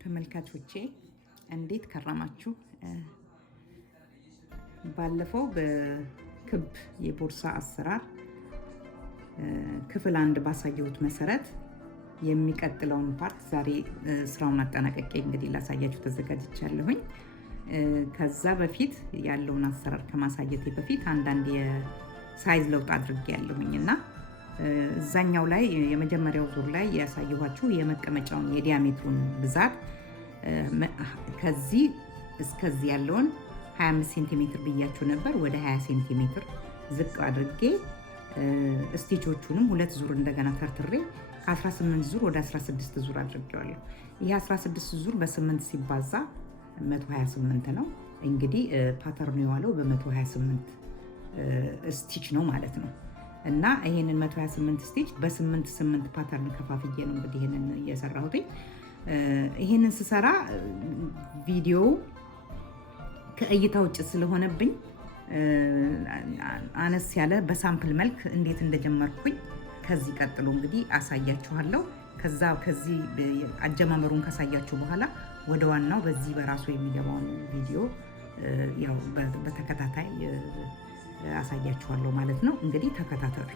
ተመልካቾቼ እንዴት ከረማችሁ? ባለፈው በክብ የቦርሳ አሰራር ክፍል 1 ባሳየሁት መሰረት የሚቀጥለውን ፓርት ዛሬ ስራውን አጠናቀቄ እንግዲህ ላሳያችሁ ተዘጋጅቻለሁኝ። ከዛ በፊት ያለውን አሰራር ከማሳየቴ በፊት አንዳንድ የሳይዝ ለውጥ አድርጌያለሁኝ እና እዛኛው ላይ የመጀመሪያው ዙር ላይ ያሳየኋችሁ የመቀመጫውን የዲያሜትሩን ብዛት ከዚህ እስከዚህ ያለውን 25 ሴንቲሜትር ብያችሁ ነበር። ወደ 20 ሴንቲሜትር ዝቅ አድርጌ ስቲቾቹንም ሁለት ዙር እንደገና ተርትሬ ከ18 ዙር ወደ 16 ዙር አድርጌዋለሁ። ይሄ 16 ዙር በ8 ሲባዛ 128 ነው። እንግዲህ ፓተርኑ የዋለው በ128 ስቲች ነው ማለት ነው። እና ይሄንን 128 ስቲች በ8 ፓተርን ከፋፍዬ ነው እንግዲህ ይሄንን እየሰራሁት። ይሄንን ስሰራ ቪዲዮ ከእይታ ውጭ ስለሆነብኝ አነስ ያለ በሳምፕል መልክ እንዴት እንደጀመርኩኝ ከዚህ ቀጥሎ እንግዲህ አሳያችኋለሁ። ከዚህ አጀማመሩን ካሳያችሁ በኋላ ወደ ዋናው በዚህ በራሱ የሚገባውን ቪዲዮ ያው በተከታታይ አሳያችኋለሁ ማለት ነው። እንግዲህ ተከታተሉ።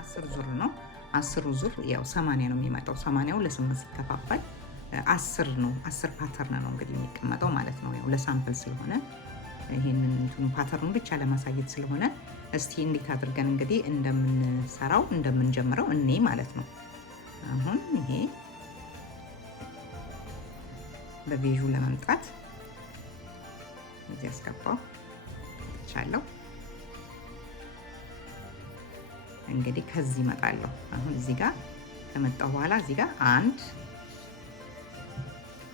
10 ዙር ነው። 10 ዙር ያው 80 ነው የሚመጣው። 80ው ለ8 ሲከፋፈል 10 ነው። 10 ፓተርን ነው እንግዲህ የሚቀመጠው ማለት ነው። ያው ለሳምፕል ስለሆነ ይሄንን ፓተርኑ ብቻ ለማሳየት ስለሆነ እስቲ እንዴት አድርገን እንግዲህ እንደምንሰራው እንደምንጀምረው እኔ ማለት ነው። አሁን ይሄ በቤዡ ለመምጣት እዚህ አስገባው ቻለው። እንግዲህ ከዚህ እመጣለሁ። አሁን እዚህ ጋር ከመጣሁ በኋላ እዚህ ጋር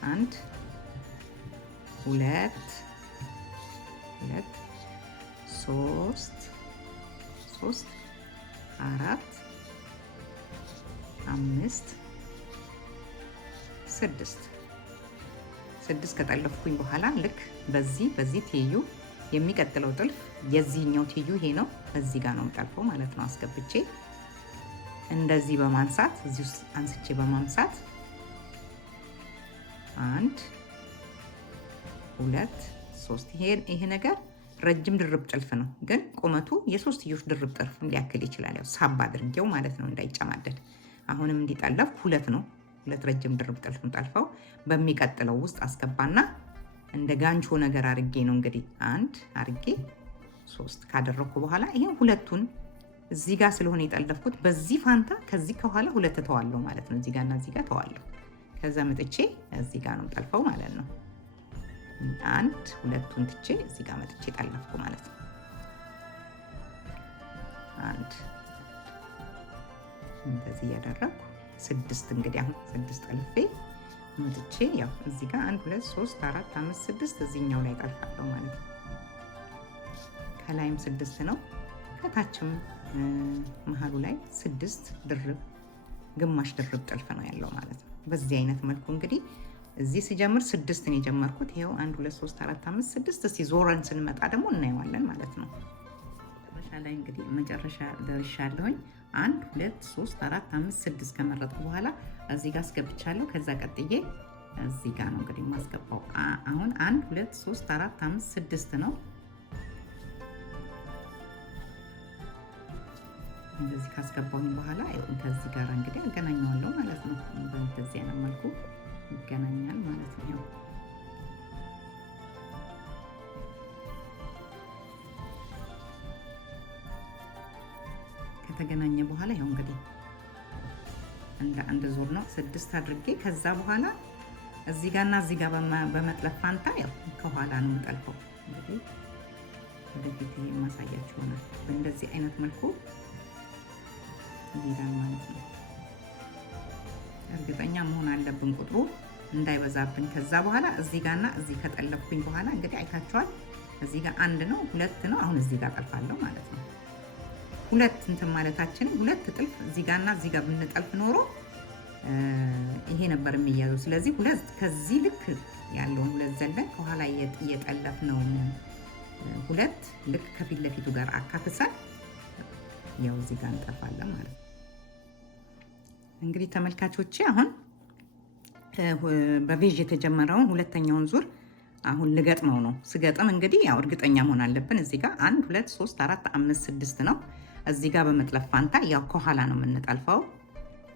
አንድ ሁለት ሶስት አራት አምስት ስድስት ከጠለፍኩኝ በኋላ ልክ በዚህ ትይዩ የሚቀጥለው ጥልፍ የዚህኛው ትይዩ ይሄ ነው። እዚህ ጋር ነው የምጠልፈው ማለት ነው። አስገብቼ እንደዚህ በማንሳት እዚህ ውስጥ አንስቼ በማንሳት 1 2 3 ይሄ ነገር ረጅም ድርብ ጥልፍ ነው፣ ግን ቁመቱ የሶስትዮሽ ድርብ ጥልፍ ሊያክል ይችላል። ያው ሳብ አድርጌው ማለት ነው እንዳይጨማደድ። አሁንም እንዲጠለፍ ሁለት ረጅም ድርብ ጥልፍ ጠልፈው በሚቀጥለው ውስጥ አስገባና እንደ ጋንቾ ነገር አርጌ ነው እንግዲህ 1 አርጌ 3 ካደረኩ በኋላ ይሄን ሁለቱን እዚህ ጋር ስለሆነ የጠለፍኩት በዚህ ፋንታ ከዚህ ከኋላ ሁለት ተዋለው ማለት ነው። እዚህ ጋርና እዚህ ጋር ተዋለው። ከዛ መጥቼ እዚህ ጋር ነው ጠልፈው ማለት ነው። 1 ሁለቱን ትቼ እዚህ ጋር መጥቼ ጠለፍኩ ማለት ነው። 1 እንደዚህ ያደረኩ 6 እንግዲህ አሁን 6 ጠልፌ መጥቼ ያው እዚህ ጋር 1 2 3 4 5 6 እዚህኛው ላይ ጠልፋለሁ ማለት ነው። ከላይም 6 ነው፣ ከታችም መሃሉ ላይ 6 ድርብ ግማሽ ድርብ ጥልፍ ነው ያለው ማለት ነው። በዚህ አይነት መልኩ እንግዲህ እዚህ ሲጀምር 6 ነው የጀመርኩት። ይሄው 1 2 3 4 5 6 እስቲ ዞረን ስንመጣ ደግሞ እናየዋለን ማለት ነው። መጨረሻ ላይ እንግዲህ መጨረሻ ደርሻለሁኝ። 1 2 3 4 5 6 ከመረጥኩ በኋላ እዚህ ጋር አስገብቻለሁ። ከዛ ቀጥዬ እዚህ ጋር ነው እንግዲህ ማስገባው። አሁን 1 2 3 4 5 6 ነው። እንደዚህ ካስገባሁኝ በኋላ ከዚህ ጋር እንግዲህ አገናኘዋለሁ ማለት ነው። በዚህ አይነት መልኩ ይገናኛል ማለት ነው። ከተገናኘ በኋላ ያው እንግዲህ እንደ አንድ ዙር ነው 6 አድርጌ ከዛ በኋላ እዚህ ጋርና እዚህ ጋር በመጥለፍ ፋንታ ያው ከኋላ ነው የምጠልፈው። እንግዲህ ወደፊት ይሄን ማሳያችሁ ይሆናል። በእንደዚህ አይነት መልኩ ይሄዳል ማለት ነው። እርግጠኛ መሆን አለብን ቁጥሩ እንዳይበዛብን። ከዛ በኋላ እዚህ ጋርና እዚህ ከጠለፍኩኝ በኋላ እንግዲህ አይታችኋል። እዚህ ጋር 1 ነው 2 ነው። አሁን እዚህ ጋር ጠልፋለሁ ማለት ነው። ሁለት እንትን ማለታችን ሁለት ጥልፍ እዚህ ጋርና እዚህ ጋር ብንጠልፍ ኖሮ ይሄ ነበር የሚያዘው። ስለዚህ ሁለት ከዚህ ልክ ያለውን ሁለት ዘለን ከኋላ እየጠለፍ ነው ሁለት ልክ ከፊት ለፊቱ ጋር አካክሰን ያው እዚህ ጋር እንጠልፋለን ማለት ነው። እንግዲህ ተመልካቾቼ አሁን በቬጅ የተጀመረውን ሁለተኛውን ዙር አሁን ልገጥመው ነው። ስገጥም እንግዲህ ያው እርግጠኛ መሆን አለብን። እዚህ ጋር 1 2 3 4 5 6 ነው። እዚህ ጋር በመጥለፍ ፋንታ ያው ከኋላ ነው የምንጠልፈው፣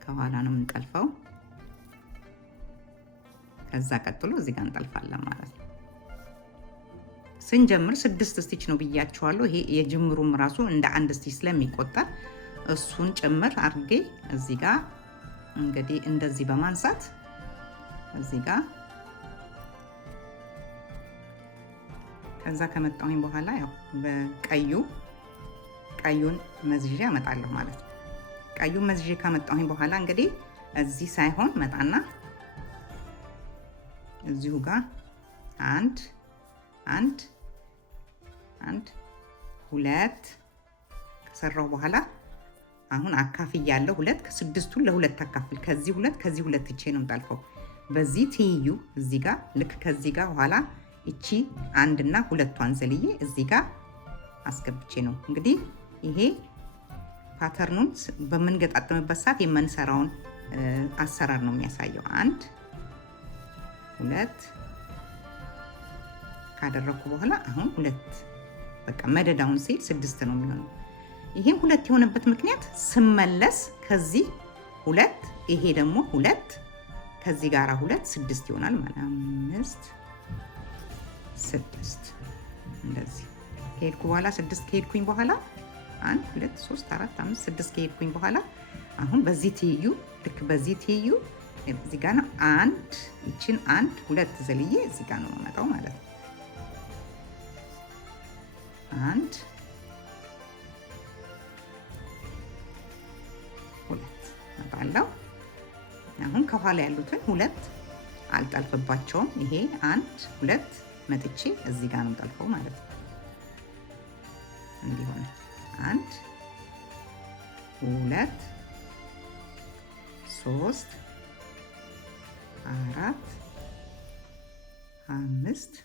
ከኋላ ነው የምንጠልፈው። ከዛ ቀጥሎ እዚህ ጋር እንጠልፋለን ማለት ነው። ስንጀምር 6 ስቲች ነው ብያችኋለሁ። ይሄ የጅምሩም ራሱ እንደ 1 ስቲች ስለሚቆጠር እሱን ጭምር አድርጌ እዚህ ጋር እንግዲህ እንደዚህ በማንሳት እዚህ ጋር ከዛ ከመጣሁኝ በኋላ ያው ቀዩን መዝዤ አመጣለሁ ማለት ነው። ቀዩን መዝዤ ካመጣሁኝ በኋላ እንግዲህ እዚህ ሳይሆን መጣና እዚሁ ጋር አንድ ሁለት ከሰራው በኋላ አሁን አካፍያለሁ። ሁለት ከስድስቱን ለሁለት አካፍል። ከዚህ ሁለት እቼ ነው የምጠልፈው። በዚህ ትይዩ እዚህ ጋር ልክ ከዚህ ጋር ኋላ እቺ አንድና ሁለቷን ዘልዬ እዚህ ጋር አስገብቼ ነው እንግዲህ ይሄ ፓተርኑን በምንገጣጥምበት ሰዓት የምንሰራውን አሰራር ነው የሚያሳየው። 1 2 ካደረኩ በኋላ አሁን 2 በቃ መደዳውን ሲል 6 ነው የሚሆነው። ይሄን 2 የሆነበት ምክንያት ስመለስ ከዚህ 2 ይሄ ደግሞ 2 ከዚህ ጋር 2 6 ይሆናል ማለት 5 6 እንደዚህ ከሄድኩ በኋላ 6 ከሄድኩኝ በኋላ 1 2 3 4 5 6 ከሄድኩኝ በኋላ አሁን በዚህ ትይዩ ልክ በዚህ ትይዩ እዚህ ጋር ነው ይችን 1 2 ዘልዬ እዚህ ጋር ነው የምመጣው ማለት ነው። 1 2 መጣለው። አሁን ከኋላ ያሉትን 2 አልጠልፍባቸውም። ይሄ 1 2 መጥቼ እዚህ ጋር ነው ጠልፈው ማለት ነው። እንዲሆነ 1 2 3 4 5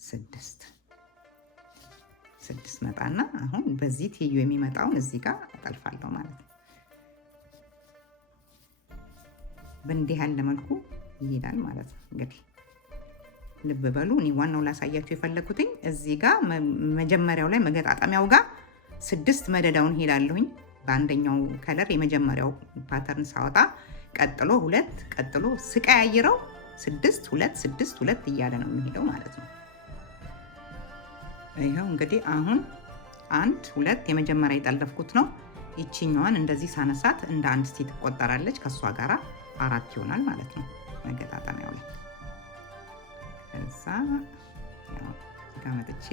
6 መጣና አሁን በዚህ ትይዩ የሚመጣውን እዚህ ጋር አጠልፋለሁ ማለት ነው። በእንዲህ ያለ መልኩ ይሄዳል ማለት ነው። እንግዲህ ልብ በሉ። እኔ ዋናው ላሳያችሁ የፈለኩትኝ እዚህ ጋር መጀመሪያው ላይ መገጣጠሚያው ጋር 6 መደዳውን ሄዳለሁኝ። በአንደኛው ከለር የመጀመሪያው ፓተርን ሳወጣ ቀጥሎ 2 ቀጥሎ ስቀያይረው 6 2 6 2 እያለ ነው የሚሄደው ማለት ነው። ይሄው እንግዲህ አሁን 1 2 የመጀመሪያ የጠለፍኩት ነው። ይቺኛዋን እንደዚህ ሳነሳት እንደ 1 ስቲች ትቆጠራለች። ከሷ ጋራ 4 ይሆናል ማለት ነው መገጣጠሚያው ላይ። ከዛ ያው ጋር መጥቼ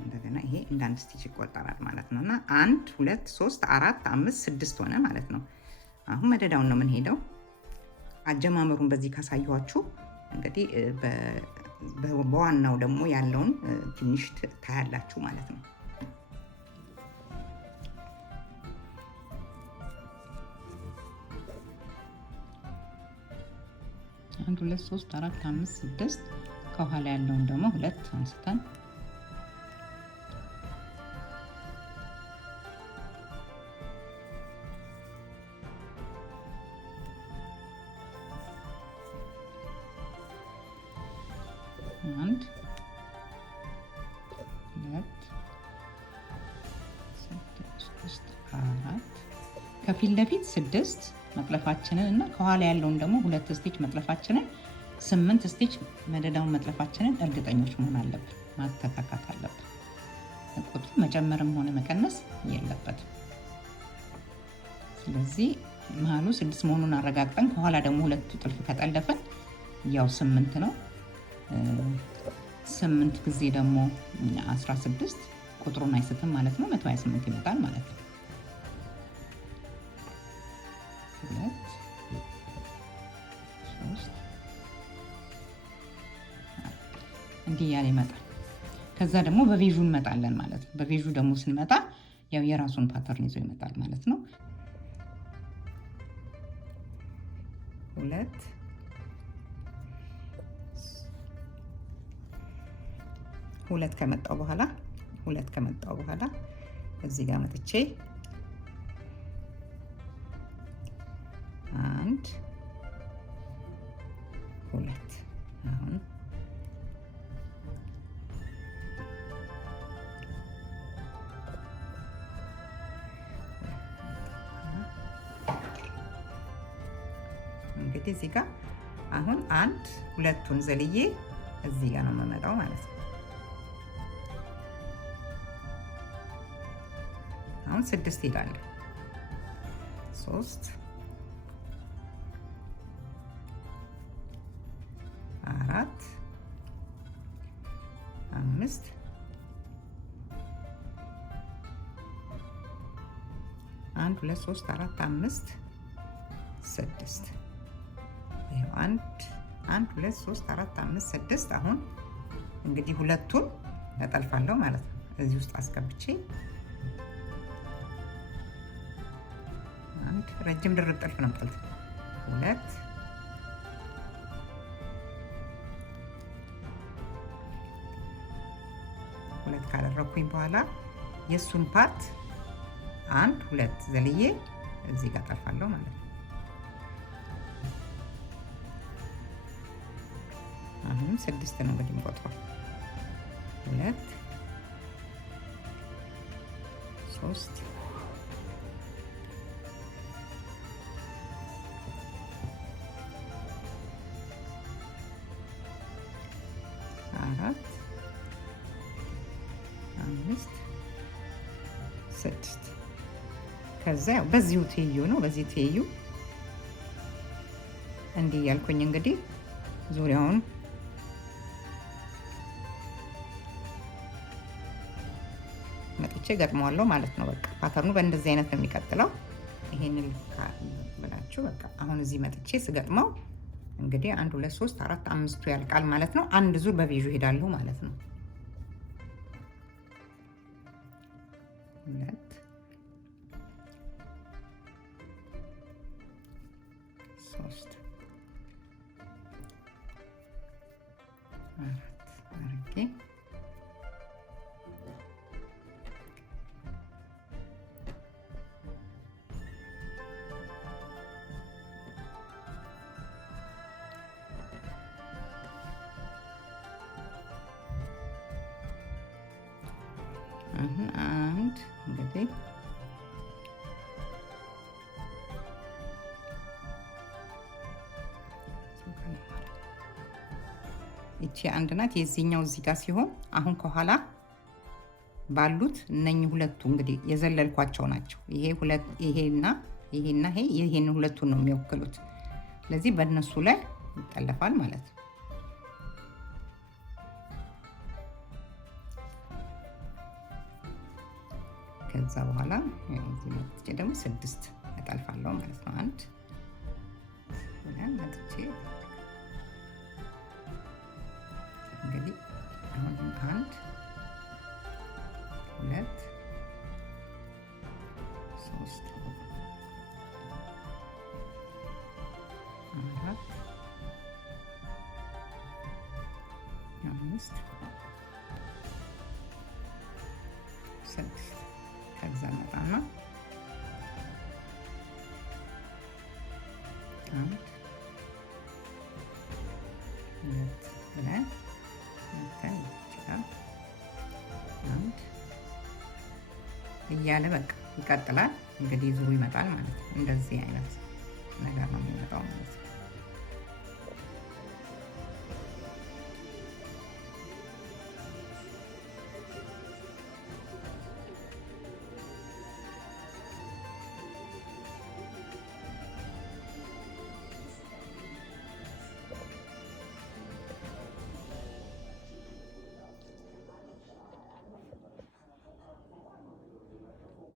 እንደገና ይሄ እንደ 1 ስቲች ይቆጠራል ማለት ነውና 1 2 3 4 5 6 ሆነ ማለት ነው። አሁን መደዳውን ነው የምንሄደው። አጀማመሩን በዚህ ካሳየኋችሁ እንግዲህ በዋናው ደግሞ ያለውን ትንሽ ታያላችሁ ማለት ነው። 1 2 3 4 5 6 ከኋላ ያለውን ደግሞ 2 አንስተን አንድ 2 3 4 ከፊት ለፊት 6 መጥለፋችንን እና ከኋላ ያለውን ደግሞ 2 ስቲች መጥለፋችንን 8 ስቲች መደዳውን መጥለፋችንን እርግጠኞች መሆን አለብን። ማስተካከት አለብን። ቁጥሩ መጨመርም ሆነ መቀነስ የለበትም። ስለዚህ መሃሉ 6 መሆኑን አረጋግጠን ከኋላ ደግሞ 2 ጥልፍ ከጠለፈን ያው 8 ነው። 8 ጊዜ ደግሞ 16 ቁጥሩን አይስትም ማለት ነው። 128 ይመጣል ማለት ነው። 2 3 እንዲህ ያለ ይመጣል። ከዛ ደግሞ በቬዡ እንመጣለን ማለት ነው። በቬዡ ደግሞ ስንመጣ ያው የራሱን ፓተርን ይዞ ይመጣል ማለት ነው። 2 ከመጣው በኋላ እዚህ ጋር መጥቼ 1 ሁለት አሁን እንግዲህ እዚህ ጋር አሁን አንድ ሁለቱን ዘልዬ እዚህ ጋር ነው የምመጣው ማለት ነው። አሁን 6 ይላል። 3 4 5 1 2 3 4 5 6 ይሄው 1 2 3 4 5 6 አሁን እንግዲህ ሁለቱን እጠልፋለሁ ማለት ነው። እዚህ ውስጥ አስገብቼ አንድ ረጅም ድርብ ጥልፍ ነው የምጠልፈው። ሁለት ካደረኩኝ በኋላ የሱን ፓርት 1 2 ዘልዬ እዚህ ጋር ጠልፋለሁ ማለት ነው። አሁን 6 ነው እንግዲህ የምቆጥረው 2 3 4 5 6 ከዛ በዚሁ ትይዩ ነው። በዚህ ትይዩ እንዲህ ያልኩኝ እንግዲህ ዙሪያውን መጥቼ ገጥመዋለሁ ማለት ነው። በቃ ፓተርኑ በእንደዚህ አይነት ነው የሚቀጥለው። ይሄንን ብላችሁ በቃ አሁን እዚህ መጥቼ ስገጥመው እንግዲህ 1 2 3 4 5ቱ ያልቃል ማለት ነው። አንድ ዙር በቪዥ ሄዳለሁ ማለት ነው። 2 3 4 አርጌ አንድ እንግዲህ እቺ አንድ ናት። የዚህኛው እዚህ ጋር ሲሆን አሁን ከኋላ ባሉት እነኚህ ሁለቱ እንግዲህ የዘለልኳቸው ናቸው። ይሄና ይሄን ሁለቱን ነው የሚወክሉት። ስለዚህ በእነሱ ላይ ይጠለፋል ማለት ነው። ከዛ በኋላ እዚህ መጥቼ ደግሞ 6 እጠልፋለሁ ማለት ነው። 1 መጥቼ እንግዲህ አሁን 1 2 3 4 5 6 ከዛ መጣና 1 2 ብለን አንድ እያለ በቃ ይቀጥላል። እንግዲህ ዙሩ ይመጣል ማለት ነው። እንደዚህ አይነት ነገር ነው የሚመጣው ማለት ነው።